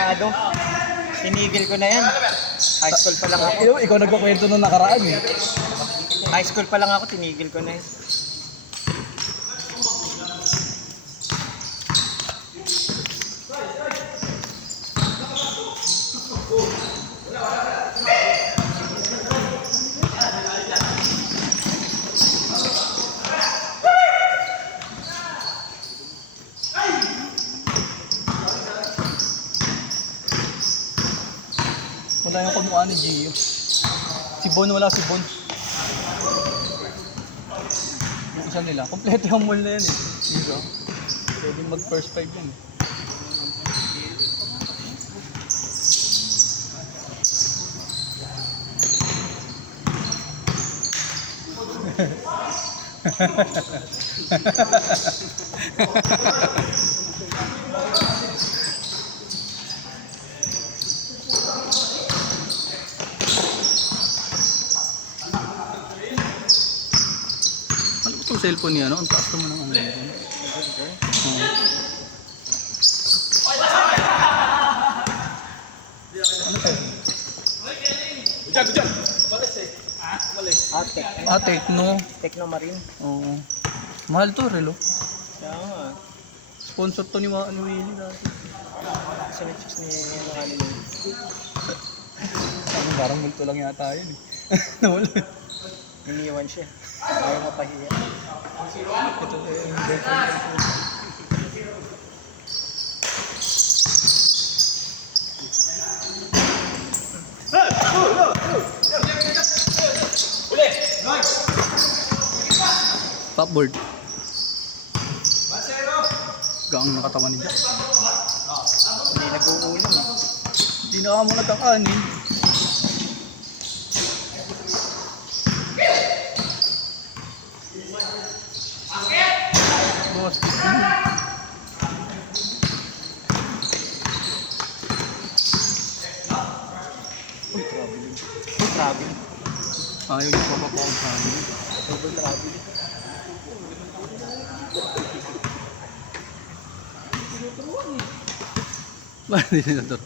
masyado. Tinigil ko na yan. High school pa lang ako. Ikaw nagkukwento nung nakaraan eh. High school pa lang ako, tinigil ko na yan. Wala yung kamukha ni Gio. Si Bon, wala si Bon. Yung isa nila, kompleto yung mall na yan eh. Dito. Pwede mag first five yan eh. Ano ba itong cellphone niya? Ang taas naman ng ano yun. Ano tayo? Techno. Techno Marine. Oo. Mahal to, relo. Kaya nga. Sponsor to ni Willie dati. Sinitchis ni Mahalin. Parang multo lang yata yun eh. Nawala. Iniwan siya. Ayaw mapahiya. Ito yung girlfriend ko. Popboard. Gaang nakatawan niya. Hindi nag-uulam. Hindi na ka mo nagkakanin. Boss. Uy, traveling. Uy, traveling. Ayaw niya papapawag sa amin. Double traveling. Bakit hindi na to?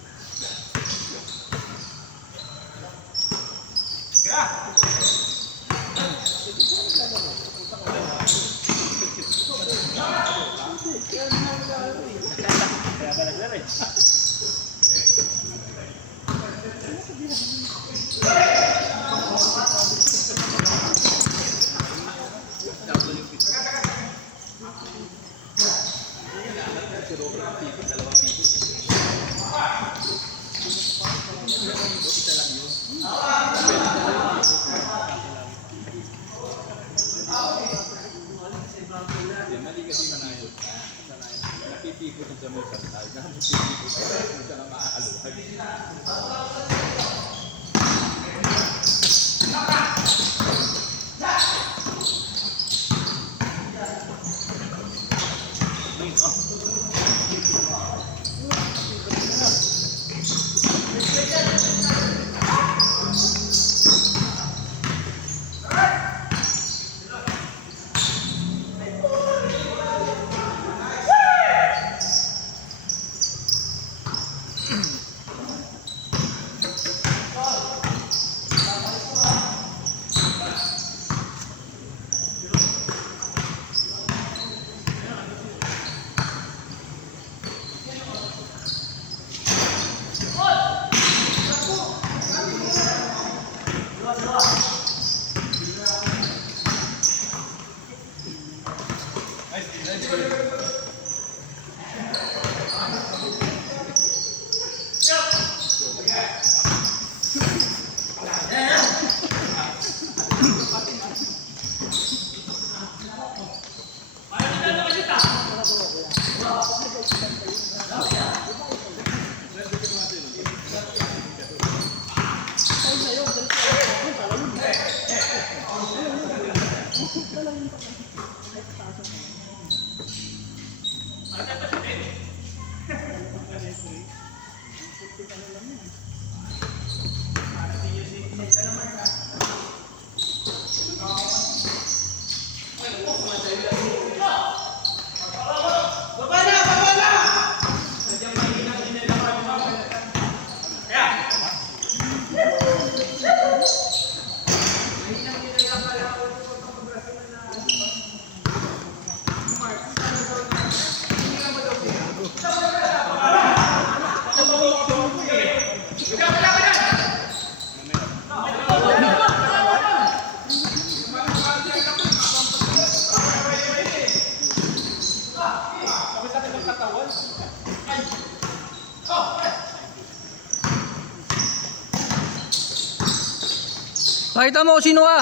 Pakita mo kung sino ka.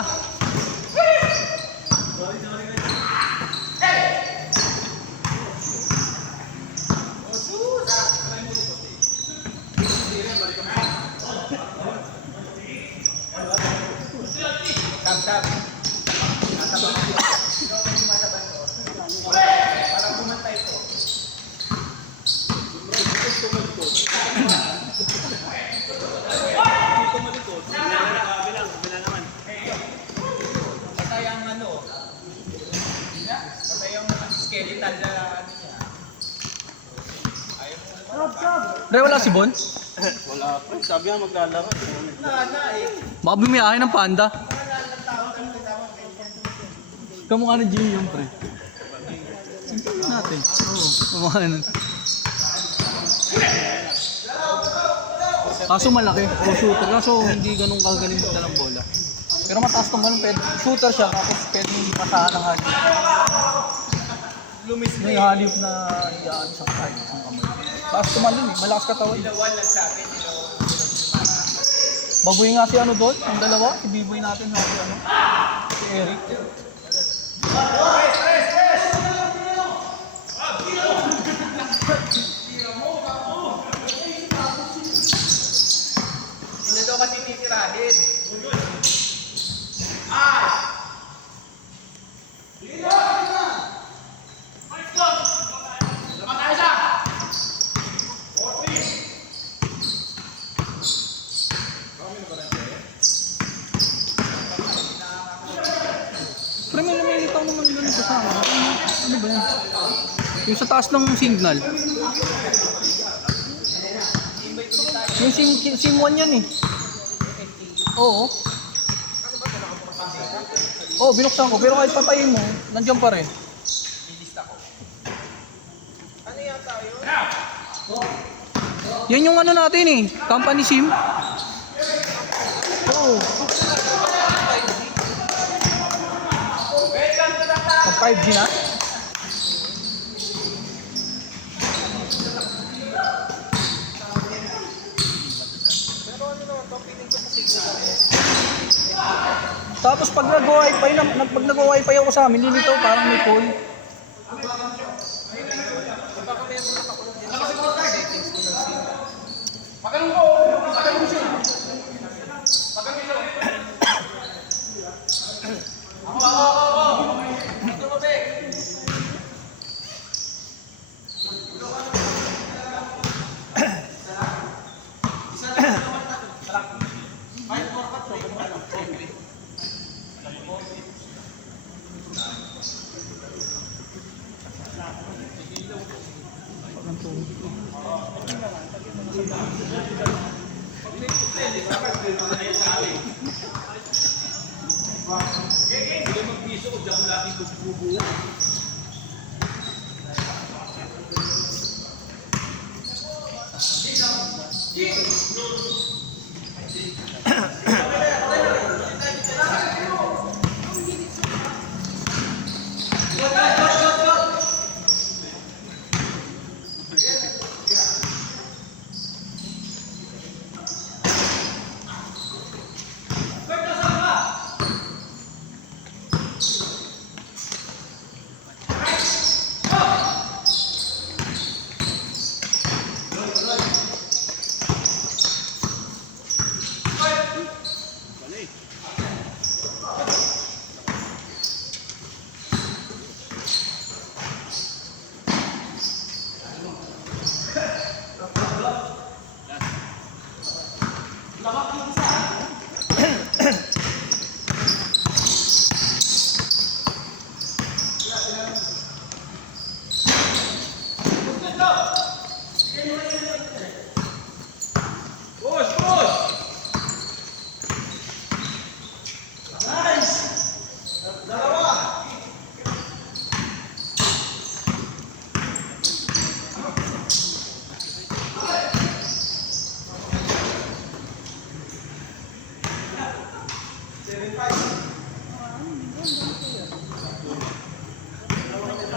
Pre, wala si Bon? Wala pa. Sabi nga maglalaro. Baka bumiyahe ng panda. Kamukha ng Jimmy yung pre. Singkawin natin. Oo, kamukha nun. Kaso malaki. O shooter. Kaso hindi ganun kagaling magdalang bola. Pero mataas tong ganun. Shooter siya. Tapos pwede hindi pasahan ng halip. May halip na iyaan sa kahit isang kamay. Taas tumalun eh. Malakas katawan. Baboy nga si ano doon. Ang dalawa. Si B-boy natin na si ano. Si Eric. Hindi daw kasi titirahin. Pero may lumilitaw naman ganito sa akin. Ano ba yan? Yung sa taas ng signal. Yung SIM 1 yan eh. Oo. Oo, binuksan ko. Pero kahit patayin mo, nandiyan pa rin. Yan yung ano natin eh. Company SIM. Oo. 5G na? Tapos pag nag-wifi ako sa amin, linito parang may call.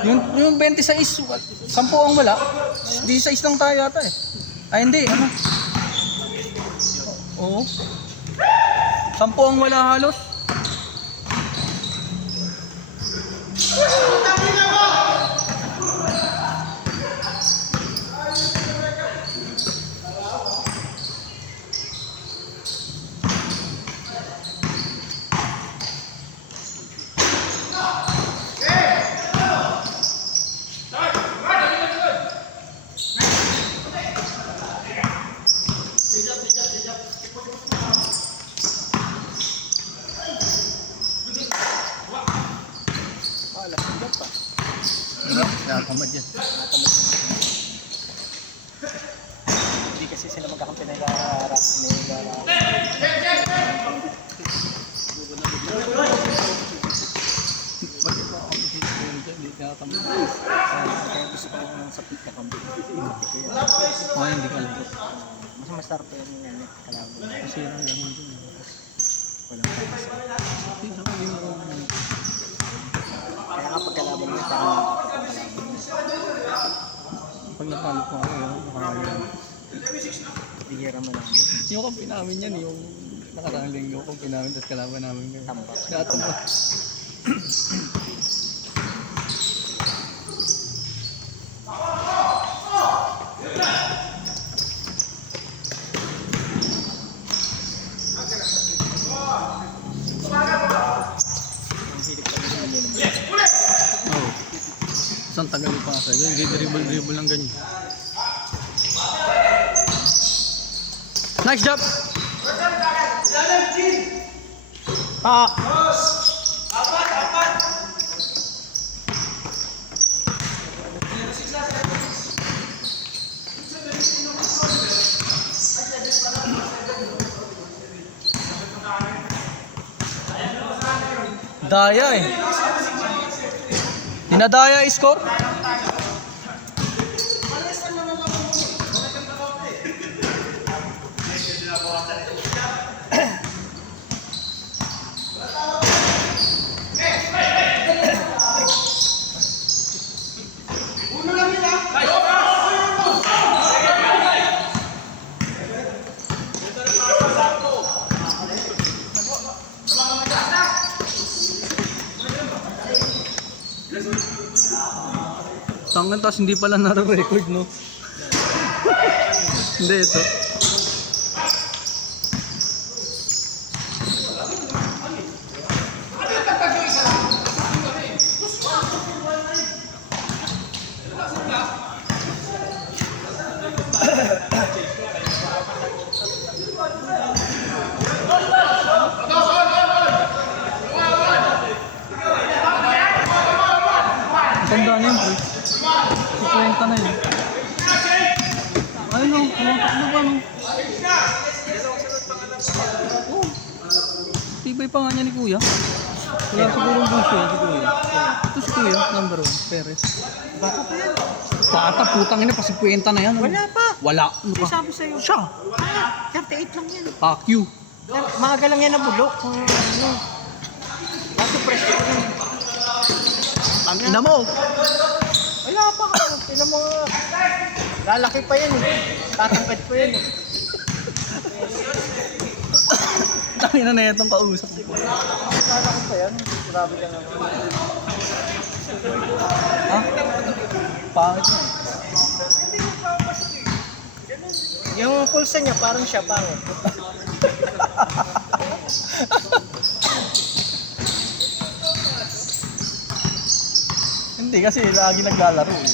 Yung 26, 10 ang wala. 16 lang tayo yata eh. Ay hindi, ano? Oo. 10 ang wala halos. Nakakamad yan. Hindi kasi sila magkakampi na ilarap. Bakit pa ako dito dyan? Hindi nakakamit. Kaya gusto ko ng sapit na kampi. Okay, hindi ka lang. Mas masarap yan yung kalaban. Kasi lang lang dyan. Walang kamas. Hindi sa mga yung Kaya kapag kalaban mo, parang pag napalo ko ako, nakakaya. bihira mo lang. Yung kampi namin yan, yung nakaraang linggo kampi namin, tapos kalaban namin yun. Tambak. Nakatambak. Ang hilig pa rin yun. Oo. Isang tagal yung pasa. Hindi dribble lang ganyan. Nice job! Pak! Daya eh. Dinadaya score. Tangan, tapos hindi pala nare-record, no? Hindi, ito. Tanda na yun, pre. Kwenta na yun. Ayun o, kumatakbo ba no? Oo. Tibay pa nga niya ni Kuya. Wala sigurong gusto yan si Kuya. Ito si Kuya, number 1, Perez. Baka pa yan. Bata, putang ina, pasi kwenta na yan. Wala pa. Wala. Ano Hindi pa? sabi sa'yo. Siya. 38 lang yan. Fuck you. Maaga lang yan na bulok. Kung ano. Kaso presto ko lang. Ang ina mo. Wala pa ka. Tinan mo nga. Lalaki pa yan eh. Tatangkad pa yan eh. Tangina na itong kausap ko. Lalaki pa yan. Grabe ka naman. Ha? Pangit na. Yung pulsa niya parang siya pangit. Hindi kasi lagi naglalaro eh.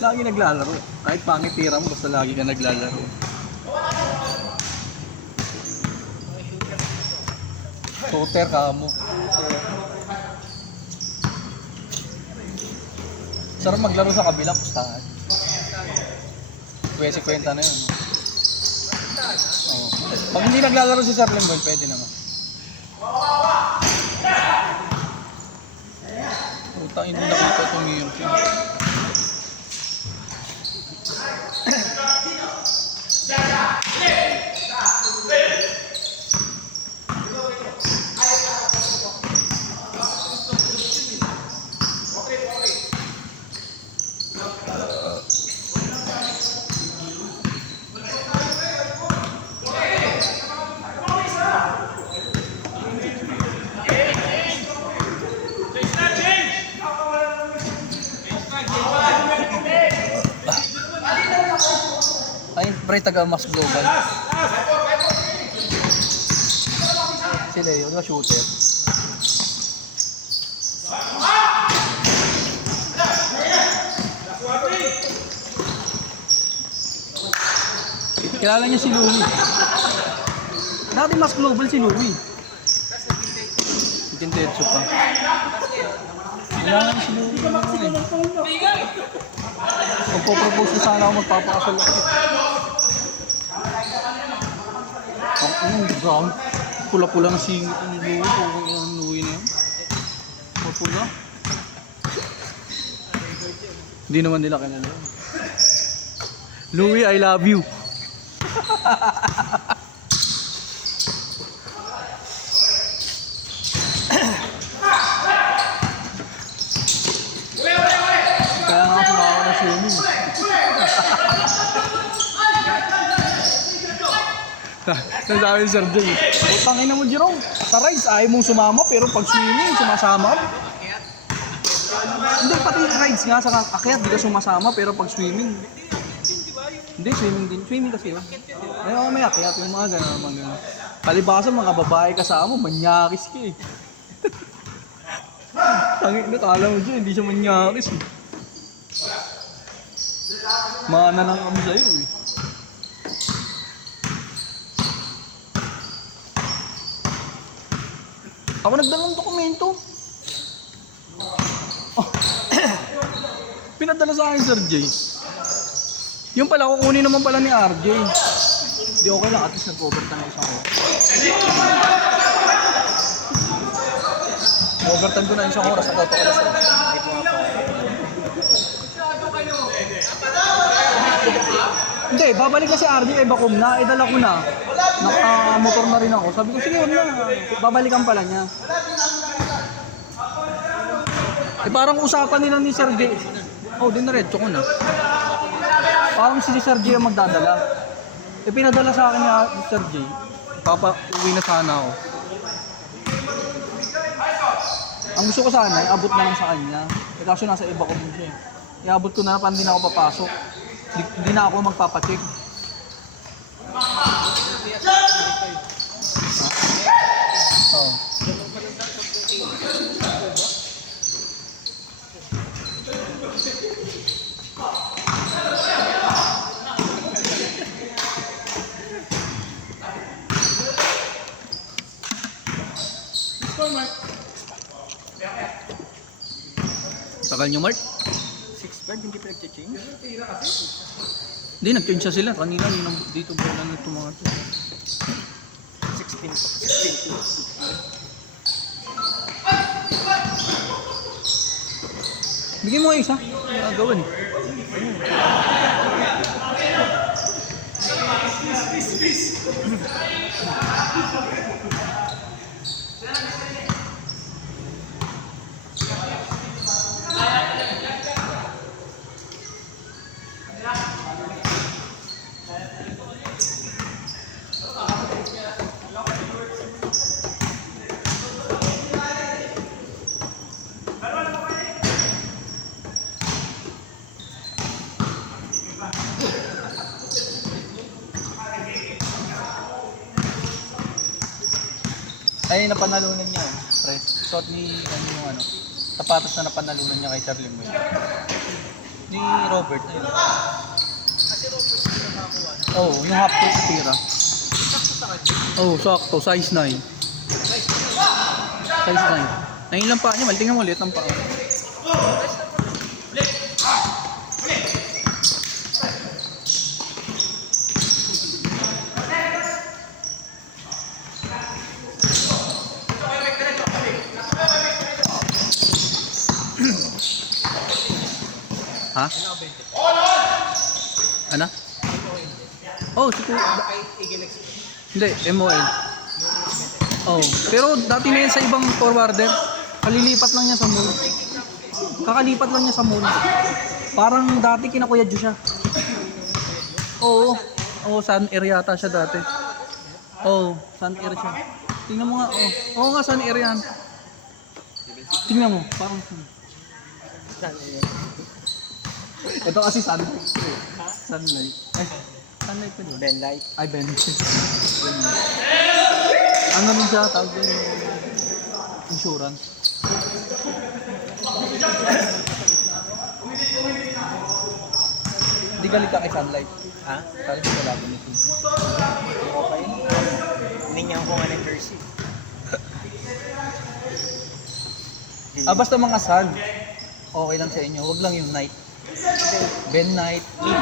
Lagi naglalaro. Kahit pangit tira mo, basta lagi ka naglalaro. Shooter ka mo. Sarap maglaro sa kabilang pustahan. Pwede kwenta na yun. Oo. Pag hindi naglalaro si Sir Lemboy, pwede naman. Putang hindi nakita itong mirror siya. Pre, taga Max Global. Si Leo, di ba shooter? Kilala niya si Louie. Dati Max Global si Louie. Tintetso pa. Kilala niya si Louie. Magpo-propose na sana ako magpapakasal ako. Ang brown. Pula-pula na singit ni Louie. Kung yung Louie na yan. Pula. Hindi naman nila kilala. Louie, I love you. Kaya nga sumawa na swimming. Nasabi ni Sir Jay, putangin na mo Jerome, sa rides ayaw mong sumama pero pag swimming sumasama ka. Hindi, pati rides nga sa akyat di ka sumasama pero pag swimming. Hindi, swimming din. Swimming kasi yun. Ay, may akyat yung mga gano'n. Mga gano'n. Palibasan, mga babae kasama, manyakis ka eh. Tangin na, kala mo dyan, hindi siya manyakis eh. Mana lang kami sa'yo eh. Ako nagdalang dokumento. Oh. Pinadala sa akin, Sir Jay. Yung pala, kukunin naman pala ni RJ. Hindi okay lang, at least nag-overtime na isang oras. Overtime ko na isang oras, at ito oras. Hindi, babalik na si RJ, eh bakom na, idala ko na. Naka-motor na rin ako. Sabi ko, sige, wala na. Babalikan pala niya. Eh parang usapan nila ni Sir J. Oh, dinaretso ko na. Parang si Sir J ang magdadala. Eh pinadala sa akin ni Sir J. Uwi na sana ako. Ang gusto ko sana, iabot na lang sa kanya. Eh kaso nasa iba ko din siya. Iabot ko na, hindi na ako papasok. Hindi na ako magpapacheck. Oh. Tagal nyo, Mark? 6'5", hindi pa nag-change? Hindi, nag-change siya sila. Kanina, dito ba lang ito mga ito? 16. Bigyan mo kayo isa. Gawin. Ay, napanalunan niya, pre. Suot ni, yung sapatos na napanalunan niya kay Charlie May. Ni Robert, ayun. Oh, yung half to tira. Oh, sakto, size 9. Size 9. Ayun lang pa niya, tingnan mo ulit ang paa. Ha? Ano? Oh, siku. Hindi, MOL. Oh, pero dati na yan sa ibang forwarder. Kalilipat lang niya sa moon. Kakalipat lang niya sa moon. Parang dati kinakuya Diyo siya. Oo. Oo, Sun Air yata siya dati. Oo, Sun Air siya. Tingnan mo nga, oh. Oo nga, Sun Air yan. Tingnan mo, parang Sun Air. Ito kasi sunlight. Sunlight. Sunlight pa diba? Ben Light. Ay, Ben. Ano rin siya, tawag doon yung insurance. Hindi galit ka kay Sunlight. Ha? Kali ko wala ko nito. Okay. Ninyan ko nga ng jersey. Basta mga sun. Okay lang sa inyo. Huwag lang yung night. Ben Night. Mid.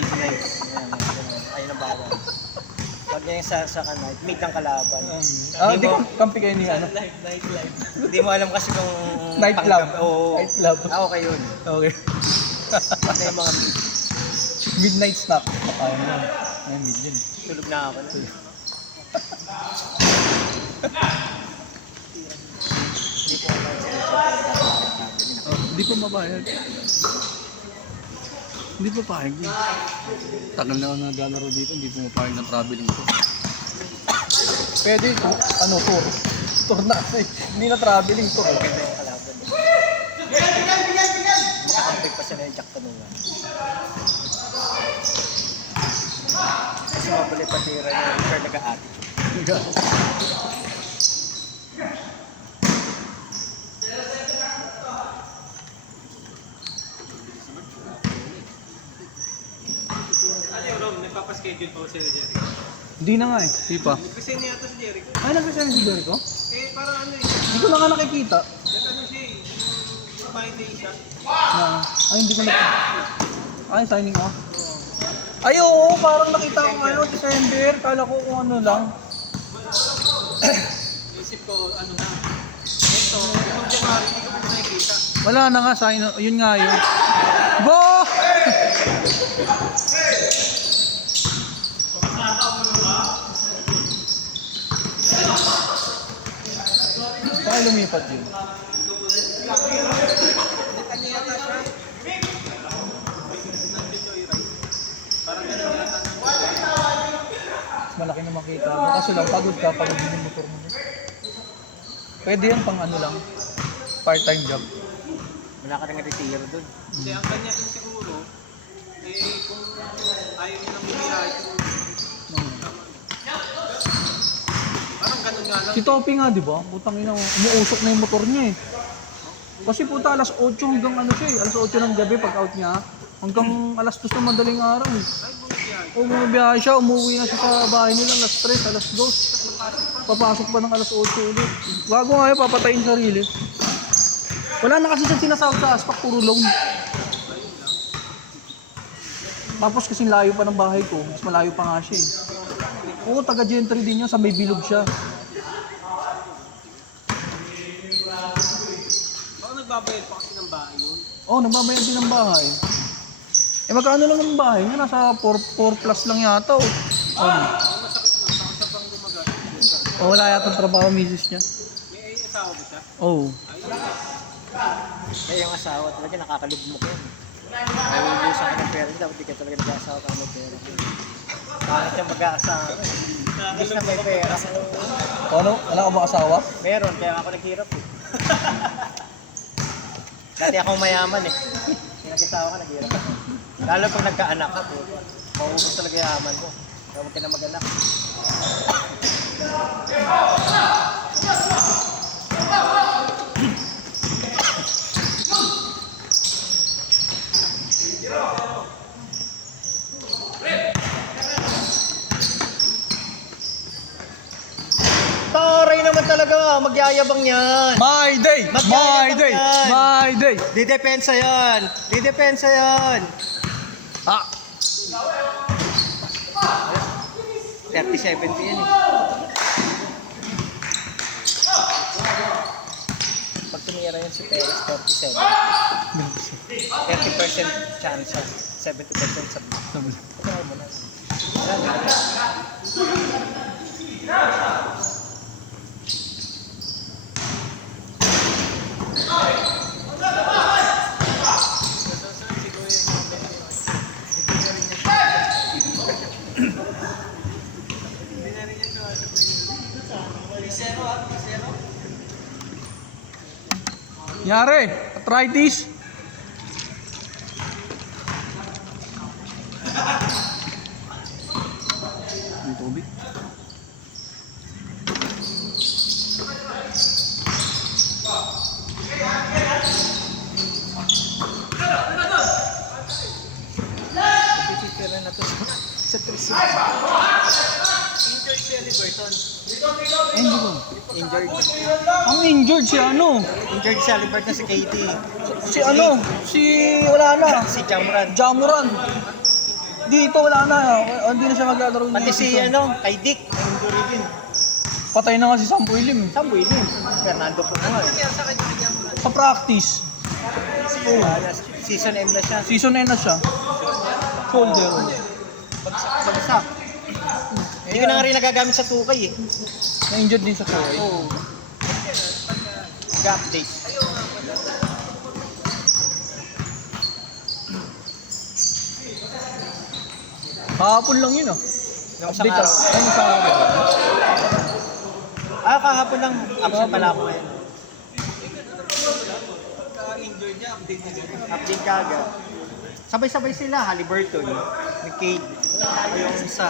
Midnight. Ayun na bawal. Pag yan sa night, mid ang kalaban. Hindi ko kampi kayo ni ano. Hindi mo alam kasi kung... Night club. Oo. Night club. Okay yun. Okay. Kasi yung mga mid. Midnight snack. Ayun mo. Ayun, mid yun. Tulog na ako na. Hindi ko alam sa Hindi pa mabayad. Hindi pa pahig yun. Tagal na ako naglalaro dito, hindi pa mapahig ng traveling ko. Pwede ito, ano, tour. Tour na kasi. Hindi na traveling, tour. Ganda yung kalaban. Makakampig pa sila yung Jack Tanungan. Kasi mabalik patira niya, Richard nag-a-attitude. Ano yung Rom? Nagpapaschedule pa sila Jericho? Hindi na nga eh. Hindi pa. Kasi niya ata si Jericho. Ay, nagkasya si Jericho? Eh, parang ano eh. Hindi ko na nga nakikita. Nagano siya eh. Kumain na siya. Ay, hindi ko nakikita. Ay, signing off. Ay, oo, parang nakita ko ngayon, December. Kala ko kung ano lang. Isip ko, ano na. Ito, itong January, hindi ko pa nakikita. Wala na nga, sign off. Yun nga yun. Go! Saka lumipat yun. Ano yata siya? Parang ganun yata. Mas malaki na makita. Kaso lang, pagod ka pag hindi yung motor mo. Pwede yan pang ano lang. Part-time job. Wala ka nang retiro dun. Hindi, ang kanya din siguro, eh, kung ayaw niya nang bumiyahe, parang ganun nga lang. Si Topi nga, di ba? Putang ina, umuusok na yung motor niya eh. Kasi puta, alas 8 hanggang ano siya eh. Alas 8 ng gabi pag out niya. Hanggang alas 2 ng madaling araw eh. Ay, bumiyahe. O bumibiyahe siya, umuwi na siya sa bahay nila alas 3, alas 2. Papasok pa ng alas 8 ulit. Bago nga yun, papatayin sarili. Wala na kasi siya sinasahod sa aspak, puro loan. Tapos kasi layo pa ng bahay ko, mas malayo pa nga siya eh. Oo, taga Gentry din yun, sa may bilog siya. Baka nagbabayad pa kasi ng bahay yun. Oo, nagbabayad din ng bahay. Eh magkano lang ng bahay niya? Nasa 4 plus lang yata oh. Ang masakit na, saka siya pang gumagat. Oh, wala yata trabaho misis niya. May asawa ba siya? Oh. Kaya yung asawa talaga nakakalugmok yun. Nauubusan ka ng pera, dapat di ka talaga nag-aasawa ka ng pera. Bakit siya mag-aasawa? Imbis na may pera. Ano? Wala ka ba asawa? Meron, kaya ako naghirap eh. Dati ako mayaman eh. Nag-asawa ka, naghirap ako. Lalo pag nagkaanak ka po, mauubos talaga yaman mo. Kaya huwag ka na mag-anak. Taray naman talaga, magyayabang yan. My day! My day! My day! Didepensa yan. Didepensa yan. Ah! 30-70 yan eh. Pag tumira yan si Perez, 47. 30% chance, 70% sabi. Pagkakaw mo na. Nyari! Arthritis! Injured si Halliburton. Hindi ko. Injured. Ang injured si ano? Injured si Halliburton si KD. Si ano? Si wala na. Si Jamoran. Jamoran. Dito wala na. Hindi na siya maglalaro niya. Pati si kay Dick. Injury din. Patay na nga si Sam William. Sam William. Fernando po nga. Kaya sa kanya kanya mo. Sa practice. Season end na siya. Season end na siya. Shoulder. Bagsak. Hindi ko na nga rin nagagamit sa 2K eh. Na-injured din sa Kawhi. Oo. Nag-update. Kahapon lang yun ah. Yung isang Update araw. ah. Ayun sa araw. Kahapon lang. Absent pala ako ngayon. Ka-injured niya, update na gano'n. Update ka agad. Sabay-sabay sila. Halliburton. Ni Cade. Yung isa.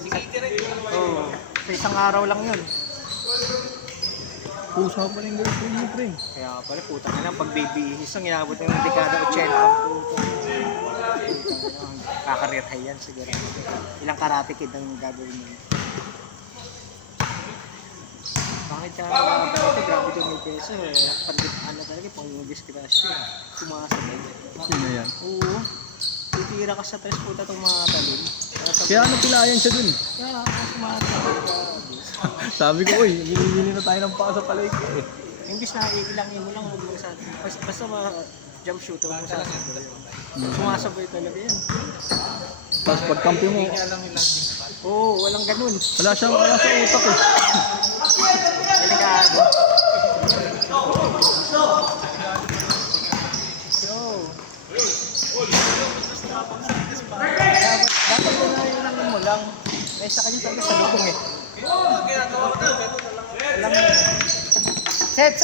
Si Katie rin. Oo. Sa isang araw lang yun. Pusa pa rin girlfriend mo, pre. Kaya pala putang ina pag baby isang inabot ng dekada 80 ang puto. Kakareer high yan siguro. Ilang karate kid ang gagawin mo. Bakit ka bakit grabe yung may peso eh. Pandit ano talaga pang disgrasya. Sumasabay. Sino yan? Oo. Titira ka sa tres puta tong mga talon. Kaya ano pilayan siya dun? Kaya sumasabay ka. Sabi ko, uy, bili na tayo ng paa sa palengke eh. Imbis na ilangin mo lang huwag mo sa basta jump shooter mo sa sumasabay talaga yan. Tapos pagkampi mo, Kaya lang yung landing spot. Oo, walang ganun. wala sa utak eh. Delikado. So, dapat lang mo lang. May sa kanya talaga sa lubong eh. Oo, ginagawa ko na. Ganun na lang. Walang set!